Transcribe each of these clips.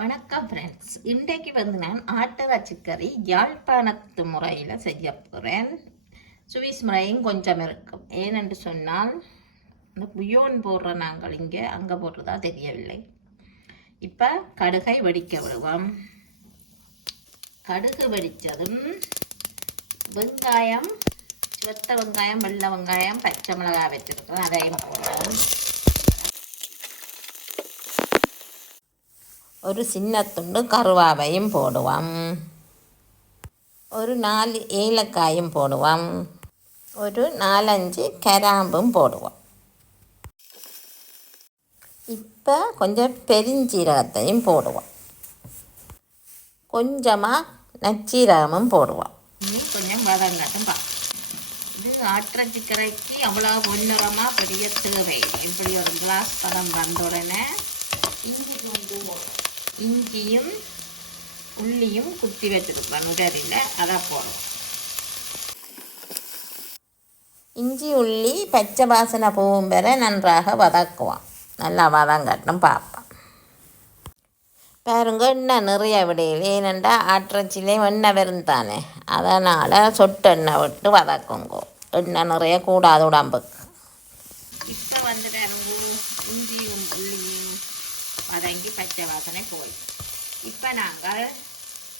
வணக்கம் ஃப்ரெண்ட்ஸ். இன்றைக்கு நான் ஆட்டுறச்சி கறி யாழ்ப்பாணத்து முறையில் செய்ய போகிறேன். சுவிஸ் முறையும் கொஞ்சம் இருக்கும். ஏனென்று சொன்னால் இந்த புயோன் போடுற நாங்கள் அங்கே போடுறதா தெரியவில்லை. இப்போ கடுகை வெடிக்க விடுவோம். கடுகு வெடித்ததும் வெங்காயம், சிவத்த வெங்காயம், வெள்ளை வெங்காயம், பச்சை மிளகாய் வச்சுருக்கோம், அதையும் போடுவோம். ஒரு சின்ன துண்டு கருவாவையும் போடுவோம். ஒரு 4 ஏலக்காயும் போடுவோம். ஒரு 4-5 கிராம்பும் போடுவோம். இப்போ கொஞ்சம் பெருஞ்சீரகத்தையும் போடுவோம். கொஞ்சமாக நச்சீரகமும் போடுவோம். கொஞ்சம் வதங்கட்டும். இது ஆட்டுறச்சி கறிக்கு அவ்வளோ பொன்னிறமாக பெரிய தேவை. இப்படி ஒரு கிளாஸ் பதம் வந்த உடனே இஞ்சியும் உள்ளியும் குத்தி வச்சுருப்பேன் உடலில், அதை போடுவோம். இஞ்சி உள்ளி பச்சை வாசனை போகும் வரை நன்றாக வதக்குவோம். நல்லா வதங்கட்டும் பார்ப்போம். பாருங்க, எண்ணெய் நிறைய விடையில், ஏனெண்டா ஆட்டுறச்சிலே எண்ணெய் வரும் தானே, அதனால் சொட்டு எண்ணெய் விட்டு வதக்குங்க. எண்ணெய் நிறைய கூடாது உடம்புக்கு. இப்போ பாருங்க, இஞ்சியும் உள்ளியும் வதங்கி பச்சை வாசனை போய் இப்போ நாங்கள்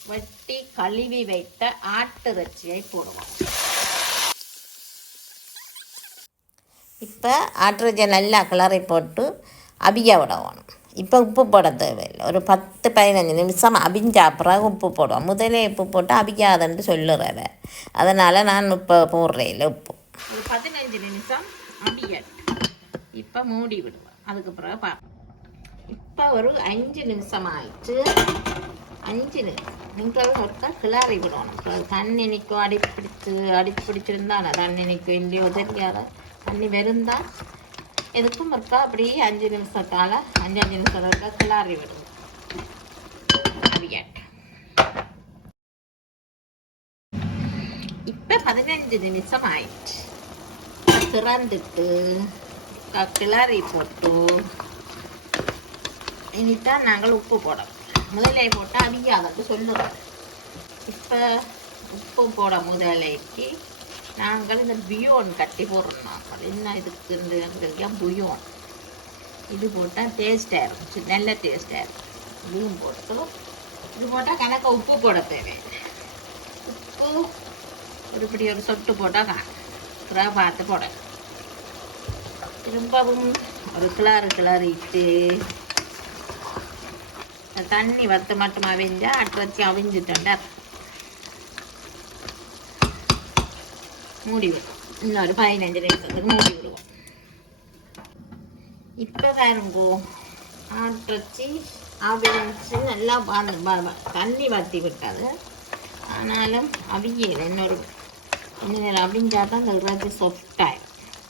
வெட்டி கழுவி வைத்த ஆட்டுறச்சியை போடுவோம். இப்போ ஆட்டுறச்சியை நல்லா கிளறி போட்டு அவிய விடணும். இப்போ உப்பு போட தேவையில்லை. ஒரு 10-15 நிமிஷம் அவிஞ்சா அப்புறம் உப்பு போடுவோம். முதலே உப்பு போட்டு அவிக்காதுன்னு சொல்லுறவ, அதனால் நான் இப்போ போடுறேன் உப்பு. ஒரு 15 நிமிஷம் அவியட்டு. இப்போ மூடி விடுவோம். அதுக்கு பிறகு பார்ப்போம். இப்போ ஒரு 5 நிமிஷம் ஆயிடுச்சு. 5 நிமிஷம் நீங்கள் ஒருத்தர் கிளறி விடணும். தண்ணி நிற்கும், அடிப்பிடிச்சிருந்தானே தண்ணி நிற்கும் இல்லையோ தெரியாத தண்ணி வெறுந்தால் எதுக்கும் இருக்கா அப்படியே 5 நிமிஷத்தால் 5 நிமிஷம் கிளறி விடுவோம். இப்போ 15 நிமிஷம் ஆயிடுச்சு. திறந்துட்டு கிளறி போட்டு இனித்தான் நாங்கள் உப்பு போடணும். முதலே போட்டால் அவியாதட்டு சொல்லுறோம். இப்போ உப்பு போட முதலைக்கு நாங்கள் இந்த புயோன் கட்டி போடுறோம். அது என்ன இதுக்கு புயோன், இது போட்டால் டேஸ்டாக இருக்கும், நல்ல டேஸ்டாக இருக்கும். இதுவும் போட்டு இது போட்டால் கணக்க உப்பு போட தேவை. உப்பு இப்படி ஒரு சொட்டு போட்டால் காணும், பார்த்து போட. திரும்பவும் ஒரு கிளறிட்டு தண்ணி வத்த மட்டும் அவிஞ்சா அட்டுறச்சி அவிஞ்சிட்டோண்டா மூடி விடுவோம். இன்னொரு 15 நிமிஷத்துக்கு மூடி விடுவோம். இப்போ பாருங்கோ, ஆட்டுறச்சி அவிஞ்சு நல்லா தண்ணி வத்தி விட்டாது. ஆனாலும் அவியல் இன்னொரு நேரம் அவிஞ்சா தான் அந்த இறைச்சி சொட்டாய்.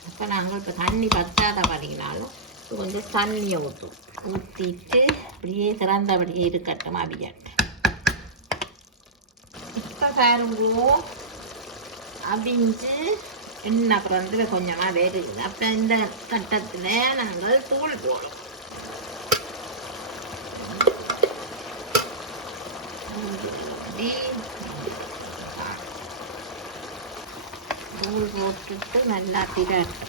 இப்போ நாங்கள் இப்போ தண்ணி பத்தாத பண்ணினாலும் கொஞ்சம் தண்ணியை ஊற்றிட்டு அப்படியே திறந்தபடியே இருக்கட்டும் அவியட்டு. இப்போ பாருங்கோ, அவிஞ்சு எண்ணெய் பிறந்து கொஞ்சமாக வருது. அப்போ இந்த கட்டத்தில் நாங்கள் தூள் போடுவோம். தூள் போட்டுட்டு நல்லா திரட்டும்.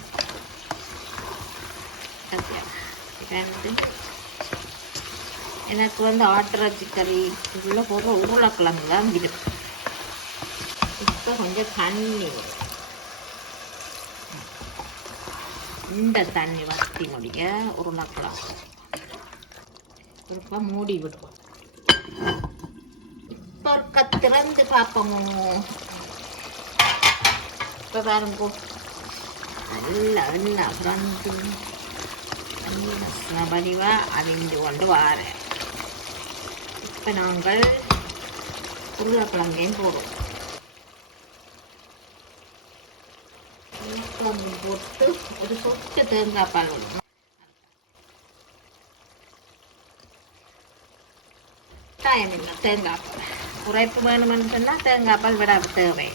எனக்கு ஆட்டுறச்சி கறி உள்ள போடுற உருளைக்கிழங்கு தான் இருக்கு. இப்போ கொஞ்சம் தண்ணி, இந்த தண்ணி வற்றி முடிய உருளைக்கிழங்கு இப்போ மூடி விடுவோம். இப்போ திறந்து பார்ப்போமோ. இப்போ பாருங்க, நல்லா எண்ணெய் ஃப்ரண்ட்டு வடிவாக அவிஞ்சு கொண்டு வாரேன். இப்போ நாங்கள் உருளைக்கிழங்கையும் போடுவோம். உருளைக்கிழங்கு போட்டு ஒரு சொட்டு தேங்காய் பால் விடுவோம். டைம் இல்லை, தேங்காய் பால் உரைப்பு வேணுமென்னு சொன்னால் தேங்காய் பால் விட தேவை.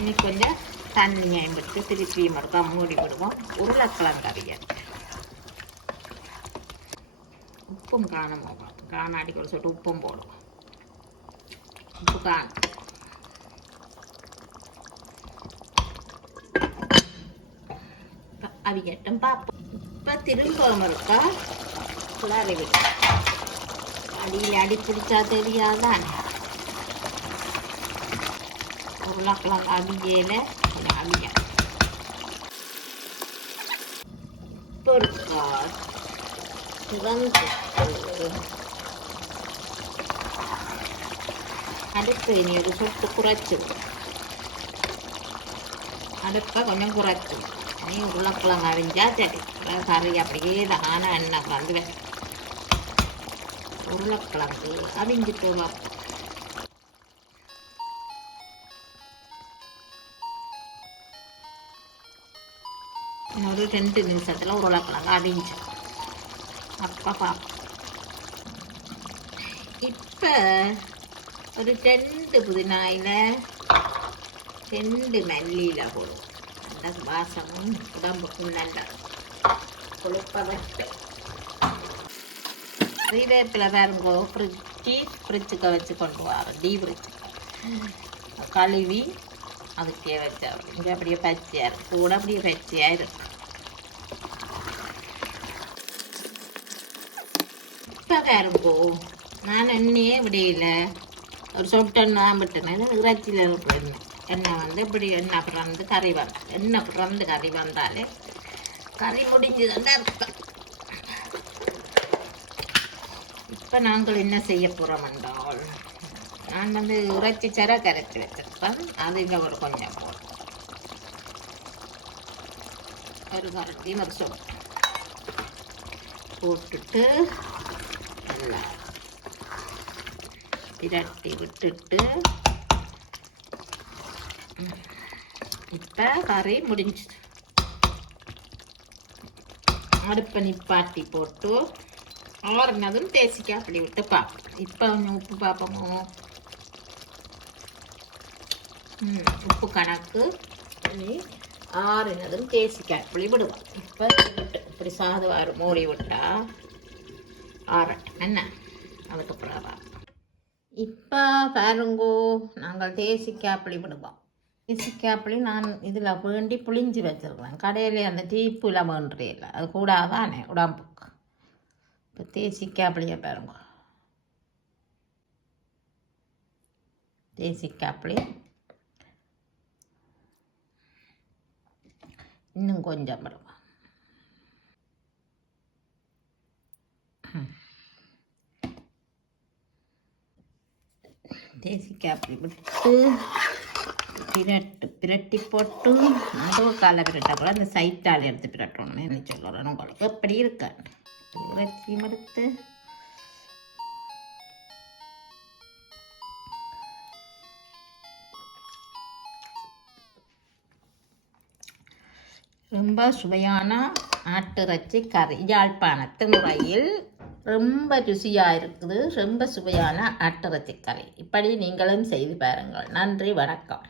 இனி கொஞ்சம் தண்ணியை விட்டு திருப்பியும் இருக்கா மூடி விடுவோம். உருளைக்கிழங்கு அவியல் உப்பும் காணும் காணாடிக்கு ஒரு சொட்டு உப்பும் போடும். உப்பு காணும். அவிகட்டும் பார்ப்போம். இப்போ திரும்பவும் இருக்கா கிளறி விடும். அடியில் அடி பிடிச்சா தெரியாதான். உருளைக்கிழங்கு அவியல அவிய பொருட்கா அடுப்பு இனி ஒரு சொட்டு குறைச்சிடும். அடுப்பை கொஞ்சம் குறைச்சிடும். நீ உருளைக்கிழங்கு அவிஞ்சா சரி. கறி அப்படியே தானே எண்ணெய் வந்து உருளைக்கிழங்கு அவிஞ்சிட்டு ஒரு 2 நிமிஷத்தில் உருளைக்கிழங்கு அவிஞ்சு அப்போ பார்ப்போம். இப்போ ஒரு 2 புதினாயில் 2 மல்லியில் போடும். நல்ல வாசமும் உடம்புக்கும் நல்ல கொழுப்பதற்கு. கறிவேப்பிலை பாருங்கோ ஃப்ரிட்ஜுக்கு வச்சு கொண்டு வரோம். ஃப்ரிட்ஜுக்கு கழுவி அதுக்கே வச்சா இங்கே அப்படியே பச்சையாக இருக்கு. கூட அப்படியே பச்சையாக இருக்கு. இப்போ பாருங்கோ நான் எண்ணெயே விடையில ஒரு சொட்டு எண்ணெய் விட்டுனேன். இறைச்சியில் இருக்கிற எண்ணெய் வந்து இப்படி எண்ணெய் பிறந்து கறி எண்ணெய் பிறந்து கறி வந்தாலே கறி முடிஞ்சுதான் இருக்கும். இப்போ நாங்கள் என்ன செய்ய போகிறோம் என்றால் நான் வந்து இறைச்சி சரை கரைச்சி வச்சிருப்பேன். அது இங்கே ஒரு கொஞ்சம் போடும். ஒரு கரண்டி ஒரு சொட்டு போட்டுட்டு நல்லா பிரட்டி விட்டுட்டு இப்போ கறி முடிஞ்சிது. அடுப்பை நிப்பாட்டி போட்டு ஆறுனதும் தேசிக்காய் அப்படி விட்டு பார்ப்போம். இப்போ கொஞ்சம் உப்பு பார்ப்போமோ. உப்பு கணக்கு ஆறுனதும் தேசிக்காய் அப்படி விடுவோம். இப்போ விட்டு இப்படி சாதம் மூடி விட்டா ஆறட்டும் என்ன. அதுக்கப்புறம் இப்போ பாருங்கோ நாங்கள் தேசிக்காய் அப்படி விடுவோம். தேசிக்காய் அப்படி நான் இதில் வேண்டி புளிஞ்சு வச்சிருக்கேன். கடையில் அந்த டீப்பில் வேண்டியில்லை. அது கூடாதானே உடம்புக்கு. இப்போ தேசிக்காய் அப்படியே பாருங்க. தேசிக்காய் அப்படி இன்னும் கொஞ்சம் விடுவோம். தேசிக்காய் அப்படி விட்டு பிரட்டி போட்டு நடுவுக்கால பிரட்டா கூட அந்த சைட்டால் எடுத்து பிரட்டணும்னு என்ன சொல்லுறேன். உங்களுக்கு எப்படி இருக்க இறைச்சியும் எடுத்து ரொம்ப சுவையான ஆட்டிறைச்சி கறி யாழ்ப்பாணத்து முறையில் ரொம்ப ருசியாக இருக்குது. ரொம்ப சுவையான ஆட்டிறைச்சி கறி. இப்படி நீங்களும் செய்து பாருங்கள். நன்றி, வணக்கம்.